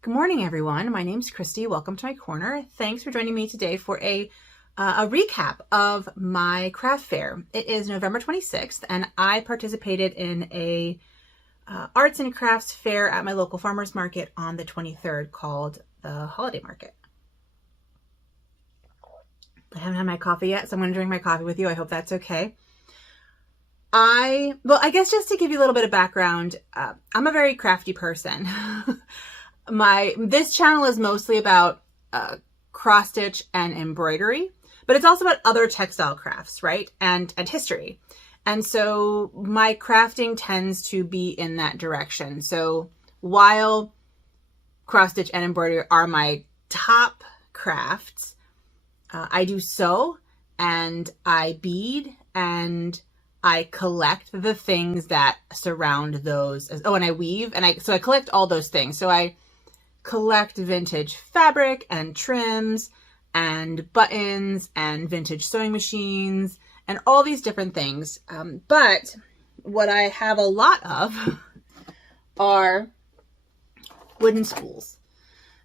Good morning, everyone. My name's Christy. Welcome to my corner. Thanks for joining me today for a recap of my craft fair. It is November 26th, and I participated in a arts and crafts fair at my local farmers market on the 23rd called the Holiday Market. I haven't had my coffee yet, so I'm going to drink my coffee with you. I hope that's okay. I guess just to give you a little bit of background, I'm a very crafty person. This channel is mostly about cross stitch and embroidery, but it's also about other textile crafts, right? And history. And so my crafting tends to be in that direction. So while cross stitch and embroidery are my top crafts, I do sew and I bead and I collect the things that surround those. Oh, and I weave, and I collect all those things. So I collect vintage fabric and trims and buttons and vintage sewing machines and all these different things. But what I have a lot of are wooden spools.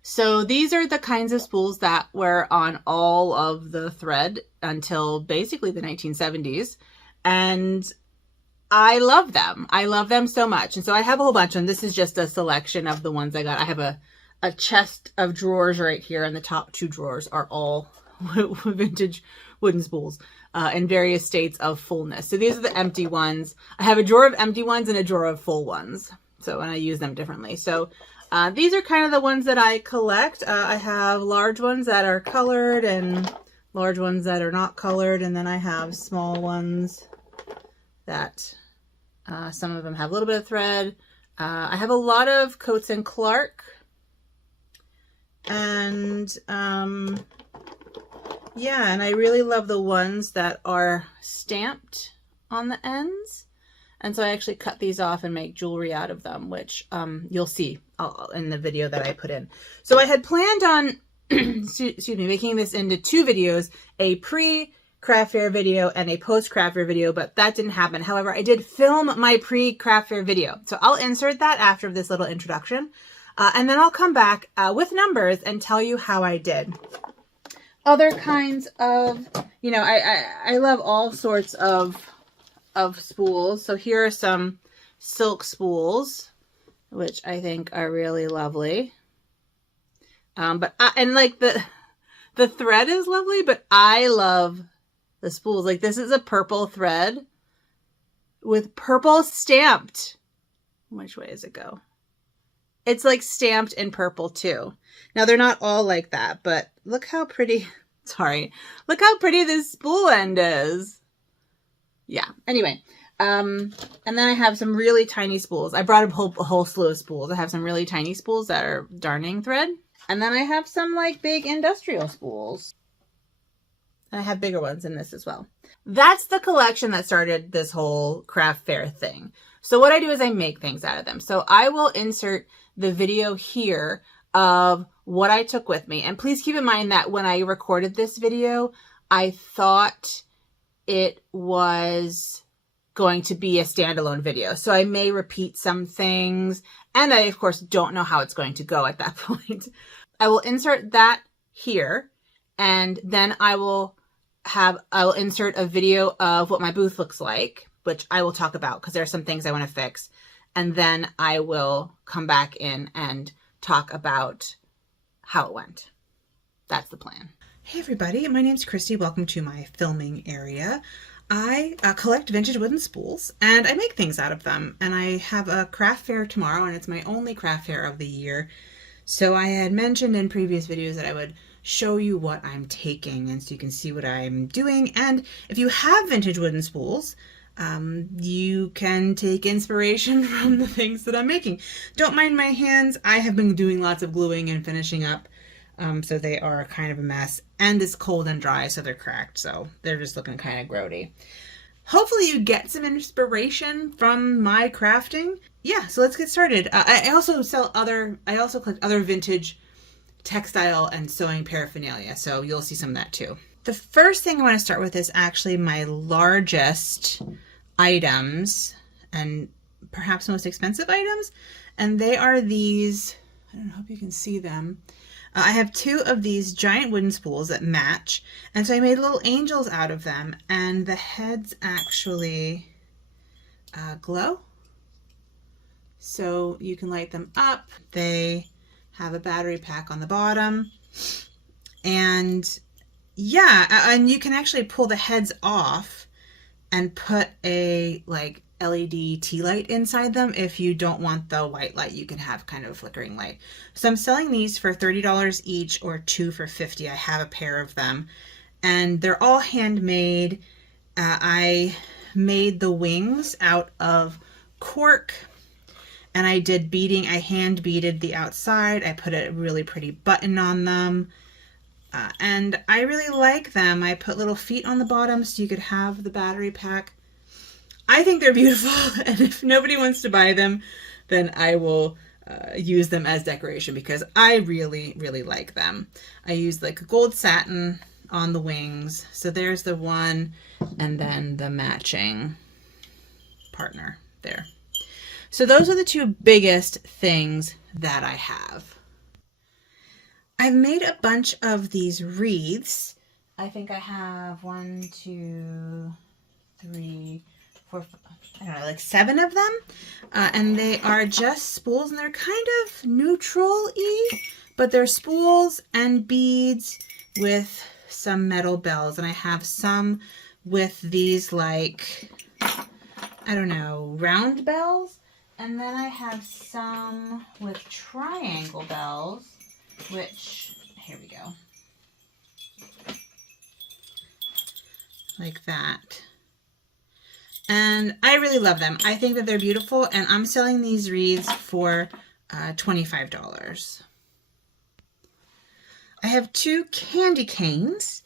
So these are the kinds of spools that were on all of the thread until basically the 1970s. And I love them. I love them so much. And so I have a whole bunch, and this is just a selection of the ones I got. I have a chest of drawers right here, and the top two drawers are all vintage wooden spools in various states of fullness. So these are the empty ones. I have a drawer of empty ones and a drawer of full ones. So, and I use them differently. So these are kind of the ones that I collect. I have large ones that are colored and large ones that are not colored. And then I have small ones that some of them have a little bit of thread. I have a lot of Coats and Clark. And yeah, and I really love the ones that are stamped on the ends. And so I actually cut these off and make jewelry out of them, which you'll see in the video that I put in. So I had planned on excuse me, making this into two videos, a pre-craft fair video and a post-craft fair video, but that didn't happen. However, I did film my pre-craft fair video. So I'll insert that after this little introduction. And then I'll come back with numbers and tell you how I did. Other kinds of, you know, I love all sorts of spools. So here are some silk spools, which I think are really lovely. And like the thread is lovely, but I love the spools. Like this is a purple thread with purple stamped. Which way does it go? It's like stamped in purple too. Now they're not all like that, but look how pretty, sorry, look how pretty this spool end is. Yeah, anyway. And then I have some really tiny spools. I brought a whole slew of spools. I have some really tiny spools that are darning thread. And then I have some like big industrial spools. And I have bigger ones in this as well. That's the collection that started this whole craft fair thing. So what I do is I make things out of them. So I will insert the video here of what I took with me. And please keep in mind that when I recorded this video, I thought it was going to be a standalone video. So I may repeat some things, and I of course don't know how it's going to go at that point. I will insert that here, and then I will insert a video of what my booth looks like, which I will talk about because there are some things I want to fix. And then I will come back in and talk about how it went. That's the plan. Hey everybody, my name's Christy. Welcome to my filming area. I collect vintage wooden spools and I make things out of them. And I have a craft fair tomorrow, and it's my only craft fair of the year. So I had mentioned in previous videos that I would show you what I'm taking, and so you can see what I'm doing. And if you have vintage wooden spools, you can take inspiration from the things that I'm making. Don't mind my hands. I have been doing lots of gluing and finishing up. So they are kind of a mess, and it's cold and dry, so they're cracked. So they're just looking kind of grody. Hopefully you get some inspiration from my crafting. Yeah, so let's get started. I also collect other vintage textile and sewing paraphernalia. So you'll see some of that too. The first thing I want to start with is actually my largest items and perhaps most expensive items. And they are these I don't know, hope you can see them. I have 2 of these giant wooden spools that match, and so I made little angels out of them, and the heads actually glow. So you can light them up. They have a battery pack on the bottom, and yeah, and you can actually pull the heads off and put a like LED tea light inside them. If you don't want the white light, you can have kind of a flickering light. So I'm selling these for $30 each, or 2 for $50. I have a pair of them, and they're all handmade. I made the wings out of cork, and I did beading. I hand beaded the outside. I put a really pretty button on them. And I really like them. I put little feet on the bottom so you could have the battery pack. I think they're beautiful, and if nobody wants to buy them, then I will use them as decoration because I really, really like them. I used like gold satin on the wings. So there's the one, and then the matching partner there. So those are the 2 biggest things that I have. I've made a bunch of these wreaths. I think I have 1, 2, 3, 4, I don't know, like 7 of them. And they are just spools, and they're kind of neutral-y, but they're spools and beads with some metal bells. And I have some with these like, I don't know, round bells. And then I have some with triangle bells, which, here we go, like that. And I really love them. I think that they're beautiful, and I'm selling these wreaths for $25. I have 2 candy canes.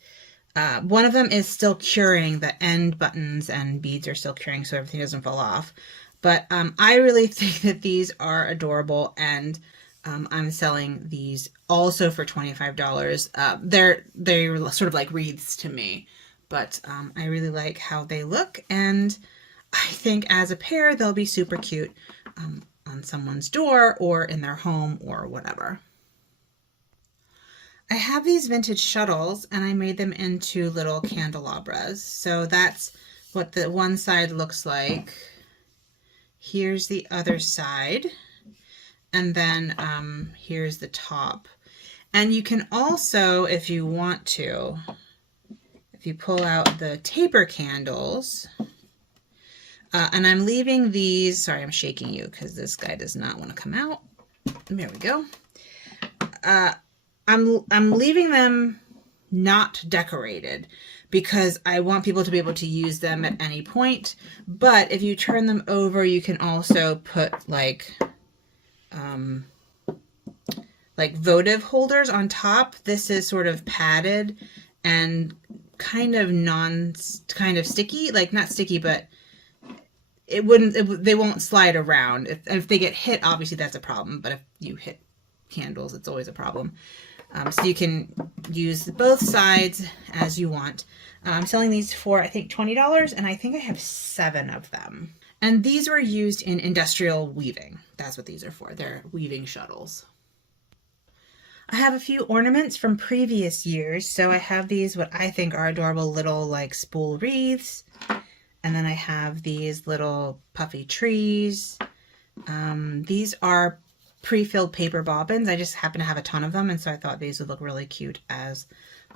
One of them is still curing. The end buttons and beads are still curing so everything doesn't fall off. But I really think that these are adorable, and I'm selling these also for $25. They're sort of like wreaths to me, but I really like how they look, and I think as a pair they'll be super cute on someone's door or in their home or whatever. I have these vintage shuttles, and I made them into little candelabras. So that's what the one side looks like. Here's the other side, and then here's the top. And you can also, if you want to, if you pull out the taper candles, and I'm leaving these, sorry, I'm shaking you because this guy does not want to come out. There we go. I'm leaving them not decorated because I want people to be able to use them at any point. But if you turn them over, you can also put like votive holders on top. This is sort of padded and kind of sticky, like not sticky, but they won't slide around. If they get hit, obviously that's a problem. But if you hit candles, it's always a problem. So you can use both sides as you want. I'm selling these for, I think, $20, and I think I have 7 of them. And these were used in industrial weaving. That's what these are for. They're weaving shuttles. I have a few ornaments from previous years. So I have these, what I think are adorable little like spool wreaths. And then I have these little puffy trees. These are pre-filled paper bobbins. I just happen to have a ton of them, and so I thought these would look really cute as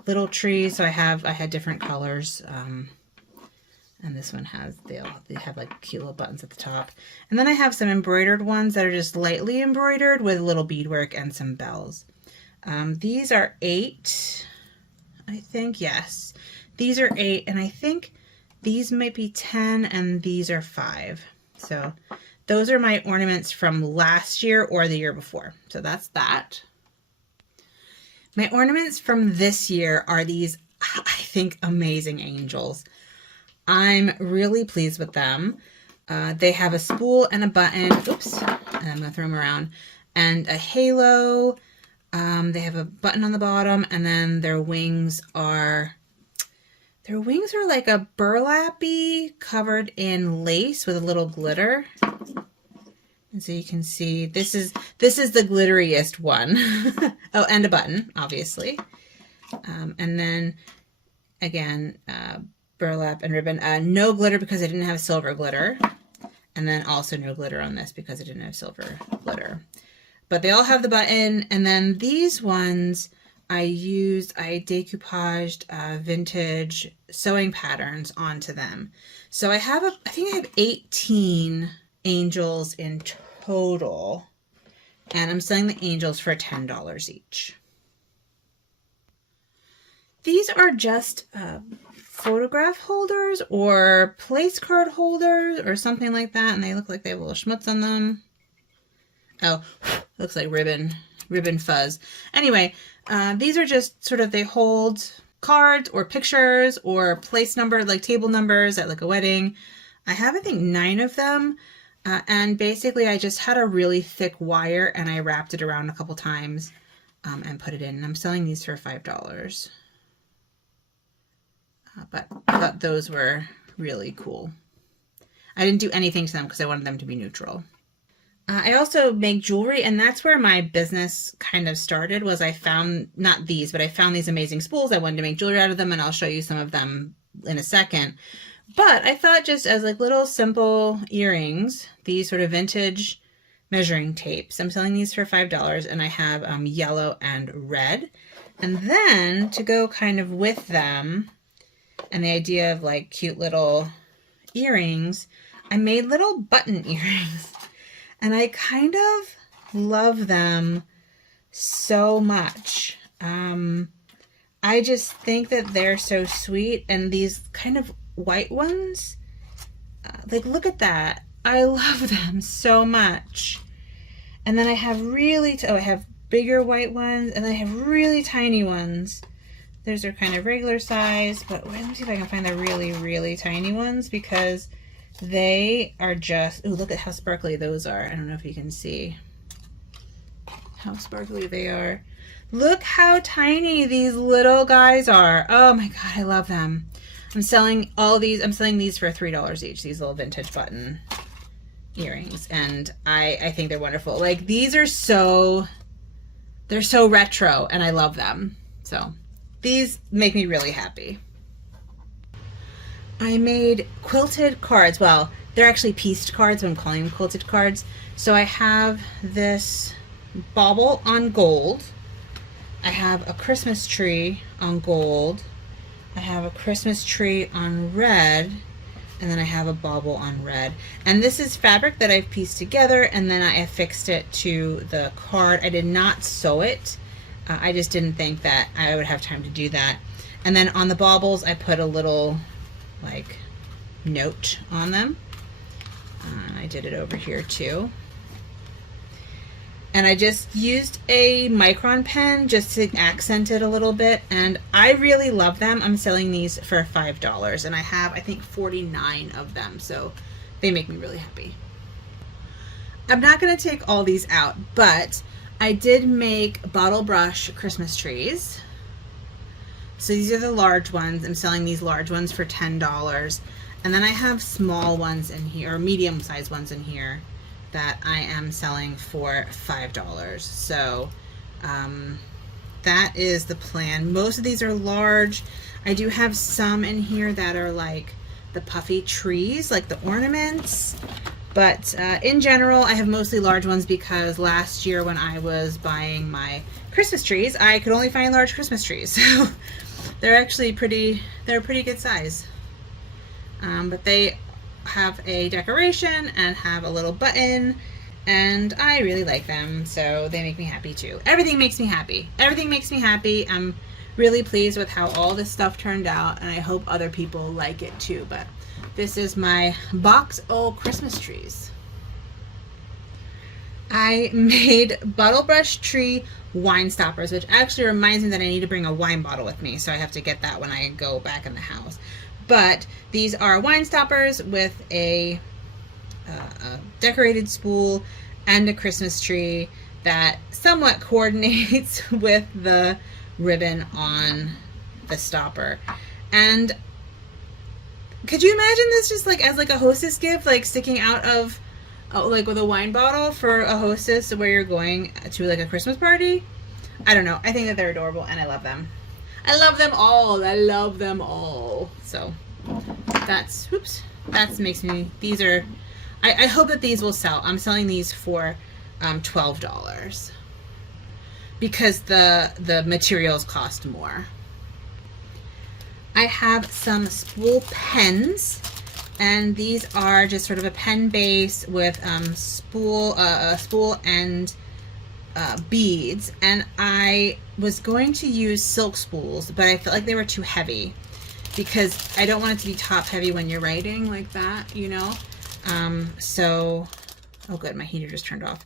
little trees. So I had different colors, and this one has they have like cute little buttons at the top. And then I have some embroidered ones that are just lightly embroidered with little beadwork and some bells. These are 8, I think. Yes, these are 8, and I think these might be 10, and these are 5. So those are my ornaments from last year or the year before. So that's that. My ornaments from this year are these, I think, amazing angels. I'm really pleased with them. They have a spool and a button. Oops, and I'm going to throw them around. And a halo. They have a button on the bottom, and then their wings are like a burlappy covered in lace with a little glitter. And so you can see this is the glitteriest one. Oh, and a button, obviously. And then again, burlap and ribbon. No glitter because I didn't have silver glitter. And then also no glitter on this because I didn't have silver glitter. But they all have the button. And then these ones I decoupaged vintage sewing patterns onto them. So I think I have 18 angels in total. And I'm selling the angels for $10 each. These are just photograph holders or place card holders or something like that. And they look like they have a little schmutz on them. Oh, looks like ribbon fuzz. Anyway, these are just sort of, they hold cards or pictures or place number, like table numbers at like a wedding. I have, I think, 9 of them. And basically I just had a really thick wire and I wrapped it around a couple times and put it in. And I'm selling these for $5. But I thought those were really cool. I didn't do anything to them because I wanted them to be neutral. I also make jewelry, and that's where my business kind of started. Was I found, not these, but I found these amazing spools. I wanted to make jewelry out of them, and I'll show you some of them in a second. But I thought just as like little simple earrings, these sort of vintage measuring tapes. I'm selling these for $5, and I have yellow and red. And then to go kind of with them, and the idea of like cute little earrings, I made little button earrings. And I kind of love them so much. I just think that they're so sweet. And these kind of white ones, like look at that. I love them so much. And then I have I have bigger white ones, and I have really tiny ones. Those are kind of regular size, but let me see if I can find the really, really tiny ones, because they are just, ooh, look at how sparkly those are. I don't know if you can see how sparkly they are. Look how tiny these little guys are. Oh my God, I love them. I'm selling all these. I'm selling these for $3 each, these little vintage button earrings. And I think they're wonderful. Like, these are they're so retro, and I love them. So these make me really happy. I made quilted cards. Well, they're actually pieced cards, but I'm calling them quilted cards. So I have this bauble on gold. I have a Christmas tree on gold. I have a Christmas tree on red. And then I have a bauble on red. And this is fabric that I've pieced together, and then I affixed it to the card. I did not sew it. I just didn't think that I would have time to do that. And then on the baubles, I put a little like note on them. I did it over here too. And I just used a micron pen just to accent it a little bit. And I really love them. I'm selling these for $5. And I have, I think, 49 of them. So they make me really happy. I'm not going to take all these out, but I did make bottle brush Christmas trees. So these are the large ones. I'm selling these large ones for $10. And then I have small ones in here, or medium-sized ones in here, that I am selling for $5. So that is the plan. Most of these are large. I do have some in here that are like the puffy trees, like the ornaments. But in general, I have mostly large ones because last year when I was buying my Christmas trees, I could only find large Christmas trees. So they're actually they're a pretty good size. But they have a decoration and have a little button, and I really like them, so they make me happy too. Everything makes me happy. Everything makes me happy. I'm really pleased with how all this stuff turned out, and I hope other people like it too. But this is my box o' Christmas trees. I made bottle brush tree wine stoppers, which actually reminds me that I need to bring a wine bottle with me, so I have to get that when I go back in the house. But these are wine stoppers with a decorated spool and a Christmas tree that somewhat coordinates with the ribbon on the stopper. And could you imagine this just like as like a hostess gift, like sticking out of Oh, like with a wine bottle for a hostess where you're going to like a Christmas party. I don't know. I think that they're adorable and I love them. I love them all. I love them all. So that's, whoops, that makes me, these are, I hope that these will sell. I'm selling these for $12 because the materials cost more. I have some spool pens, and these are just sort of a pen base with spool and beads. And I was going to use silk spools, but I felt like they were too heavy because I don't want it to be top heavy when you're writing like that, you know. So, oh good, my heater just turned off.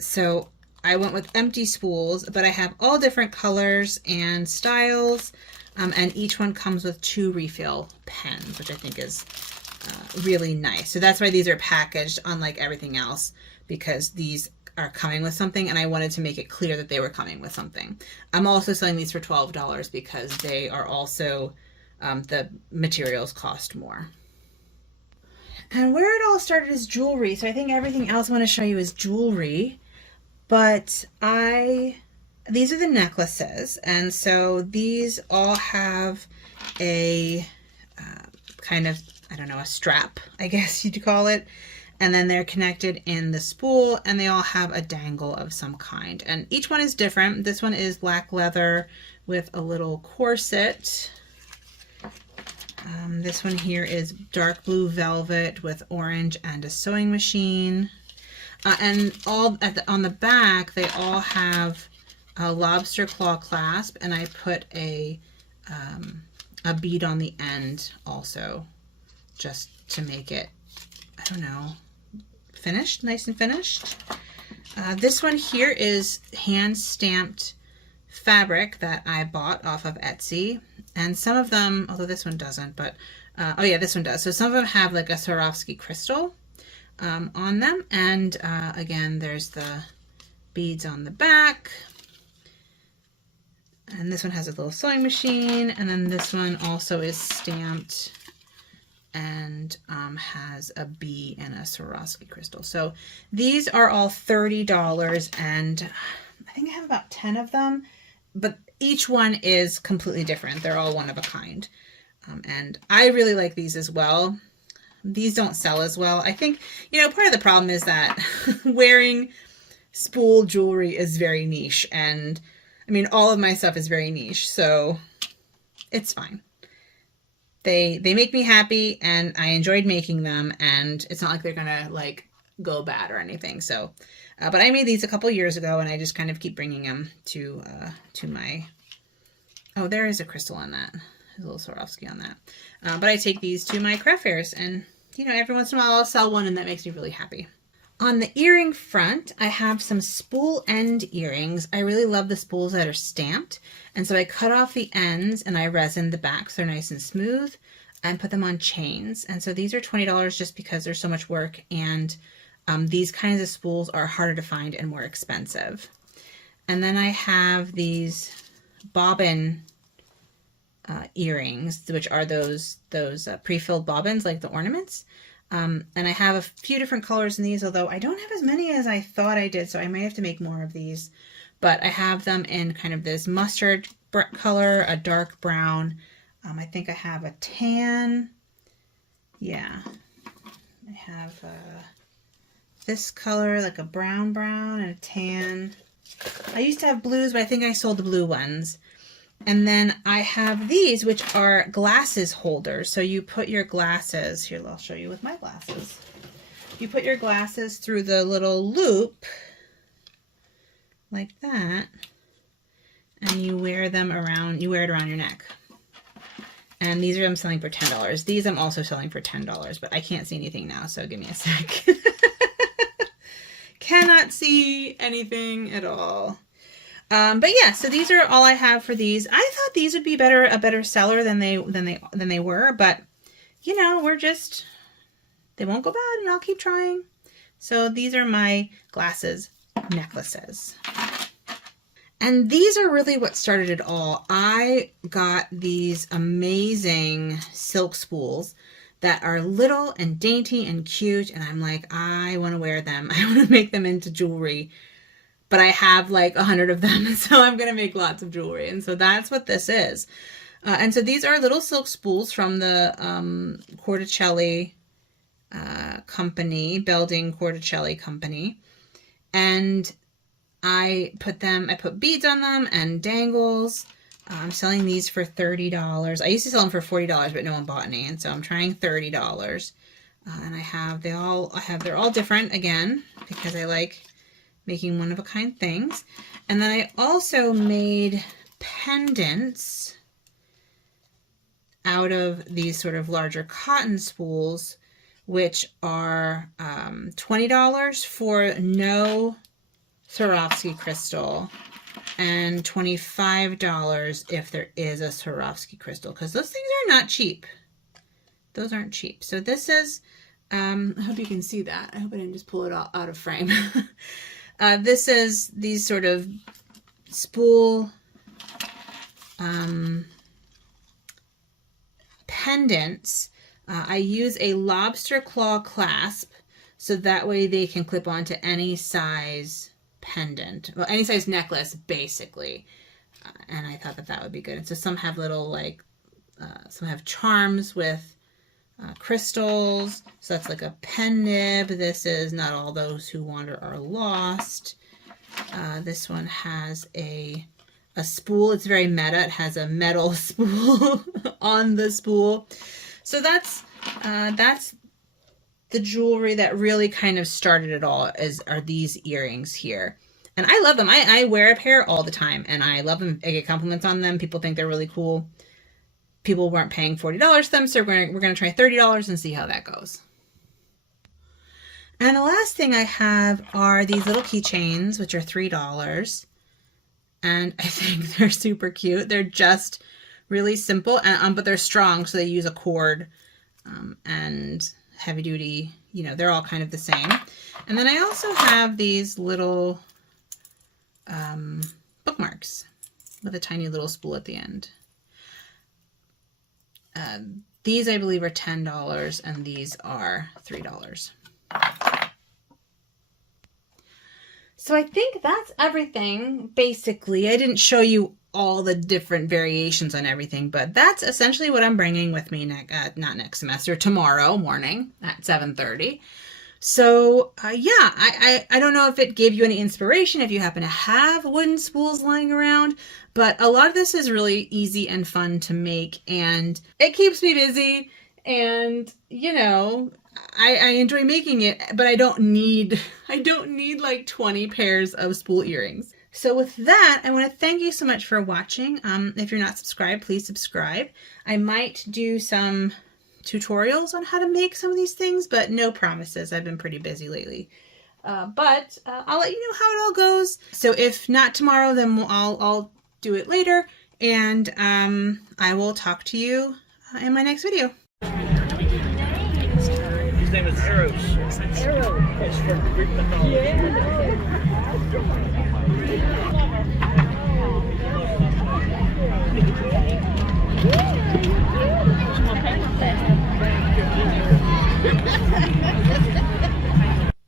So I went with empty spools, but I have all different colors and styles. And each one comes with 2 refill pens, which I think is really nice. So that's why these are packaged unlike everything else, because these are coming with something, and I wanted to make it clear that they were coming with something. I'm also selling these for $12 because they are also, the materials cost more. And where it all started is jewelry. So I think everything else I want to show you is jewelry, but these are the necklaces, and so these all have a kind of, I don't know, a strap, I guess you'd call it, and then they're connected in the spool, and they all have a dangle of some kind, and each one is different. This one is black leather with a little corset. This one here is dark blue velvet with orange and a sewing machine, and all on the back they all have a lobster claw clasp, and I put a bead on the end also, just to make it, I don't know, finished, nice and finished. This one here is hand stamped fabric that I bought off of Etsy, and some of them, although this one doesn't, but oh yeah, this one does. So some of them have like a Swarovski crystal on them, and again, there's the beads on the back. And this one has a little sewing machine, and then this one also is stamped and has a bee and a Swarovski crystal. So these are all $30, and I think I have about 10 of them, but each one is completely different. They're all one of a kind. And I really like these as well. These don't sell as well. I think, you know, part of the problem is that wearing spool jewelry is very niche, and I mean, all of my stuff is very niche, so it's fine. They make me happy, and I enjoyed making them, and it's not like they're gonna like go bad or anything. So, but I made these a couple years ago, and I just kind of keep bringing them to my. Oh, there is a crystal on that. There's a little Swarovski on that. But I take these to my craft fairs, and you know, every once in a while I'll sell one, and that makes me really happy. On the earring front, I have some spool end earrings. I really love the spools that are stamped. And so I cut off the ends and I resined the back so they're nice and smooth and put them on chains. And so these are $20 just because there's so much work, and these kinds of spools are harder to find and more expensive. And then I have these bobbin earrings, which are those pre-filled bobbins like the ornaments. And I have a few different colors in these, although I don't have as many as I thought I did, so I might have to make more of these. But I have them in kind of this mustard color, a dark brown. I think I have a tan. Yeah. I have this color, like a brown and a tan. I used to have blues, but I think I sold the blue ones. And then I have these, which are glasses holders. So you put your glasses, here I'll show you with my glasses. You put your glasses through the little loop, like that, and you wear them around, you wear it around your neck. And these are I'm selling for $10. These I'm also selling for $10, but I can't see anything now, so give me a sec. Cannot see anything at all. But yeah, so these are all I have for these. I thought these would be a better seller than they were, but you know, they won't go bad, and I'll keep trying. So these are my glasses necklaces. And these are really what started it all. I got these amazing silk spools that are little and dainty and cute. And I'm like, I want to wear them. I want to make them into jewelry. But I have like 100 of them, so I'm going to make lots of jewelry. And so that's what this is. And so these are little silk spools from the Corticelli company, Belding Corticelli company. And I put beads on them and dangles. I'm selling these for $30. I used to sell them for $40, but no one bought any. And so I'm trying $30. And they're all different again, because I like making one-of-a-kind things. And then I also made pendants out of these sort of larger cotton spools, which are $20 for no Swarovski crystal and $25 if there is a Swarovski crystal, because those things are not cheap. Those aren't cheap. So this is, I hope you can see that. I hope I didn't just pull it all out of frame. This is these sort of spool pendants. I use a lobster claw clasp, so that way they can clip onto any size pendant, well, any size necklace basically. And I thought that would be good. And so some have little like some have charms with crystals, so that's like a pen nib. This is Not All Those Who Wander Are Lost. This one has a spool. It's very meta. It has a metal spool on the spool. So that's the jewelry that really kind of started it all, are these earrings here. And I love them. I wear a pair all the time, and I love them. I get compliments on them. People think they're really cool. People weren't paying $40 for them, so we're going to try $30 and see how that goes. And the last thing I have are these little keychains, which are $3. And I think they're super cute. They're just really simple, but they're strong, so they use a cord and heavy duty, you know, they're all kind of the same. And then I also have these little bookmarks with a tiny little spool at the end. These I believe are $10 and these are $3. So I think that's everything, basically. I didn't show you all the different variations on everything, but that's essentially what I'm bringing with me not next semester, tomorrow morning at 7:30. So yeah, I don't know if it gave you any inspiration, if you happen to have wooden spools lying around, but a lot of this is really easy and fun to make, and it keeps me busy, and you know, I enjoy making it, but I don't need like 20 pairs of spool earrings. So with that, I want to thank you so much for watching. If you're not subscribed, please subscribe. I might do some tutorials on how to make some of these things, but no promises. I've been pretty busy lately. But I'll let you know how it all goes. So if not tomorrow, then I'll do it later, and I will talk to you in my next video. His name is Eros. Eros. It's for Greek mythology. Yeah.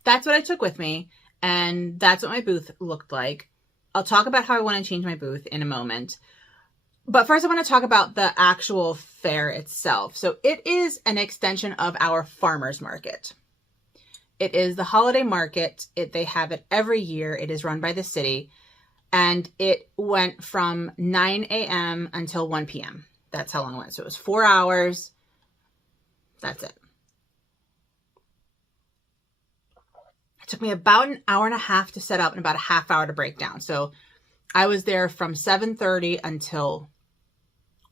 That's what I took with me, and that's what my booth looked like. I'll talk about how I want to change my booth in a moment. But first I want to talk about the actual fair itself. So it is an extension of our farmers market. It is the holiday market. They have it every year. It is run by the city, and it went from 9 a.m. until 1 p.m. That's how long it went. So it was 4 hours. That's it. It took me about an hour and a half to set up and about a half hour to break down. So I was there from 7:30 until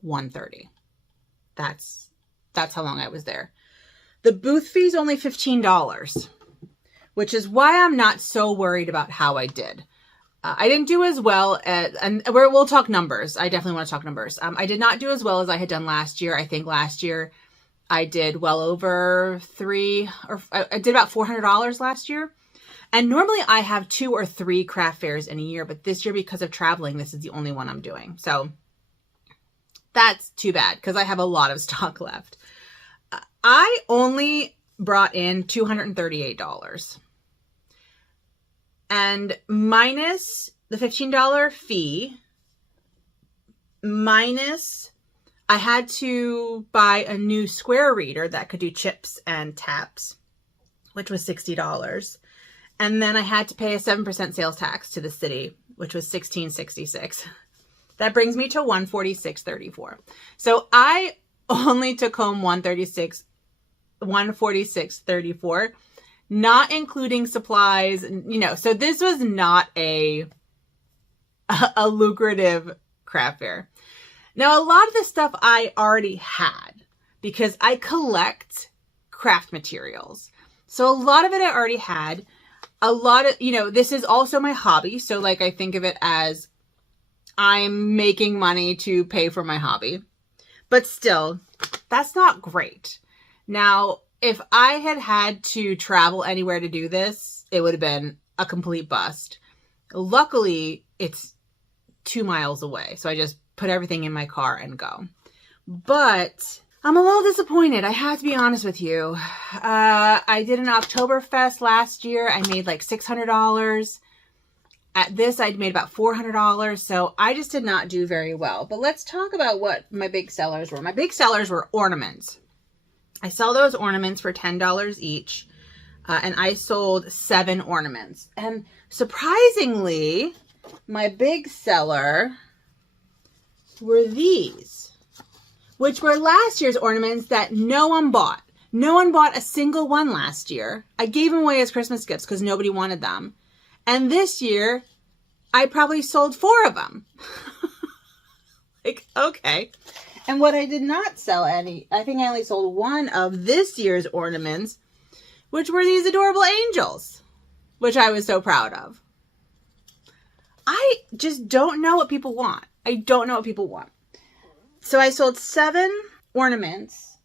1:30. That's how long I was there. The booth fee is only $15, which is why I'm not so worried about how I did. I didn't do as well and we'll talk numbers. I definitely want to talk numbers. I did not do as well as I had done last year. I think last year I did well over I did about $400 last year. And normally I have 2 or 3 craft fairs in a year, but this year, because of traveling, this is the only one I'm doing. So that's too bad, because I have a lot of stock left. I only brought in $238. And minus the $15 fee, minus I had to buy a new square reader that could do chips and taps, which was $60. And then I had to pay a 7% sales tax to the city, which was $16.66. That brings me to $146.34. So I only took home $146.34, not including supplies, so this was not a lucrative craft fair. Now, a lot of the stuff I already had because I collect craft materials. So a lot of it I already had. A lot of, this is also my hobby. So like I think of it as I'm making money to pay for my hobby. But still, that's not great. Now, if I had to travel anywhere to do this, it would have been a complete bust. Luckily, it's 2 miles away. So I just put everything in my car and go. But I'm a little disappointed. I have to be honest with you. I did an Oktoberfest last year. I made like $600. At this, I'd made about $400. So I just did not do very well. But let's talk about what my big sellers were. My big sellers were ornaments. I sell those ornaments for $10 each. And I sold 7 ornaments. And surprisingly, my big seller were these, which were last year's ornaments that no one bought. No one bought a single one last year. I gave them away as Christmas gifts because nobody wanted them. And this year, I probably sold 4 of them. Like, okay. And what I did not sell I think I only sold 1 of this year's ornaments, which were these adorable angels, which I was so proud of. I just don't know what people want. I don't know what people want. So I sold 7 ornaments.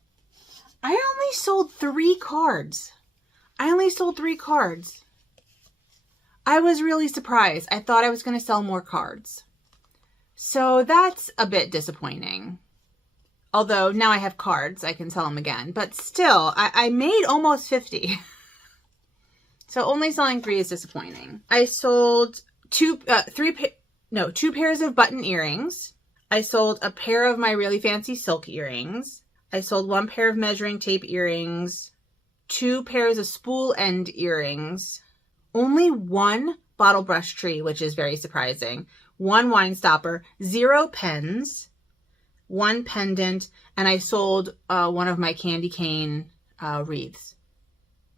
I only sold 3 cards. I was really surprised. I thought I was going to sell more cards. So that's a bit disappointing. Although now I have cards, I can sell them again. But still, I made almost 50. So only selling 3 is disappointing. I sold 2 pairs of button earrings. I sold a pair of my really fancy silk earrings. I sold 1 pair of measuring tape earrings, 2 pairs of spool end earrings, only 1 bottle brush tree, which is very surprising, 1 wine stopper, 0 pens, 1 pendant, and I sold 1 of my candy cane wreaths.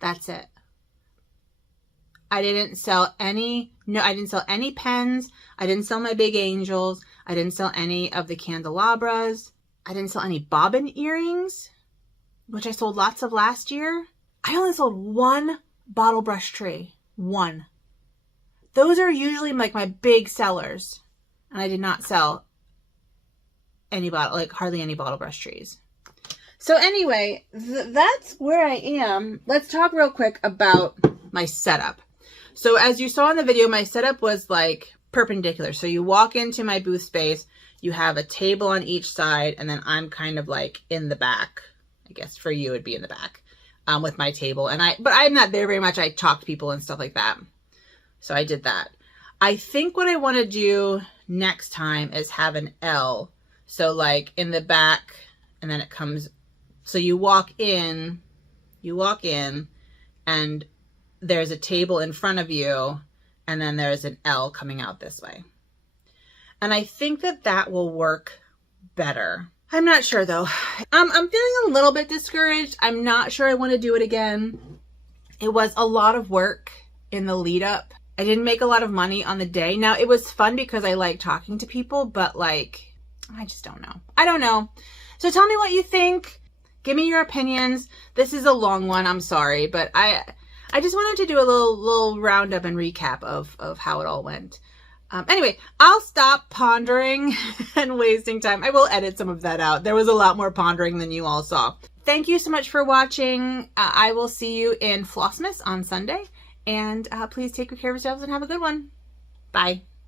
That's it. I didn't sell any pens. I didn't sell my big angels. I didn't sell any of the candelabras. I didn't sell any bobbin earrings, which I sold lots of last year. I only sold 1 bottle brush tree. 1. Those are usually like my big sellers. And I did not sell hardly any bottle brush trees. So anyway, that's where I am. Let's talk real quick about my setup. So as you saw in the video, my setup was like perpendicular. So you walk into my booth space, you have a table on each side, and then I'm kind of like in the back. I guess for you it'd be in the back with my table. But I'm not there very much. I talk to people and stuff like that. So I did that. I think what I want to do next time is have an L. So like in the back, and then it comes, so you walk in, and there's a table in front of you, and then there's an L coming out this way. And I think that will work better. I'm not sure though. I'm feeling a little bit discouraged. I'm not sure I want to do it again. It was a lot of work in the lead up. I didn't make a lot of money on the day. Now it was fun because I like talking to people, but like, I just don't know. I don't know. So tell me what you think. Give me your opinions. This is a long one. I'm sorry, but I just wanted to do a little roundup and recap of how it all went. Anyway, I'll stop pondering and wasting time. I will edit some of that out. There was a lot more pondering than you all saw. Thank you so much for watching. I will see you in Flossmas on Sunday. And please take good care of yourselves and have a good one. Bye.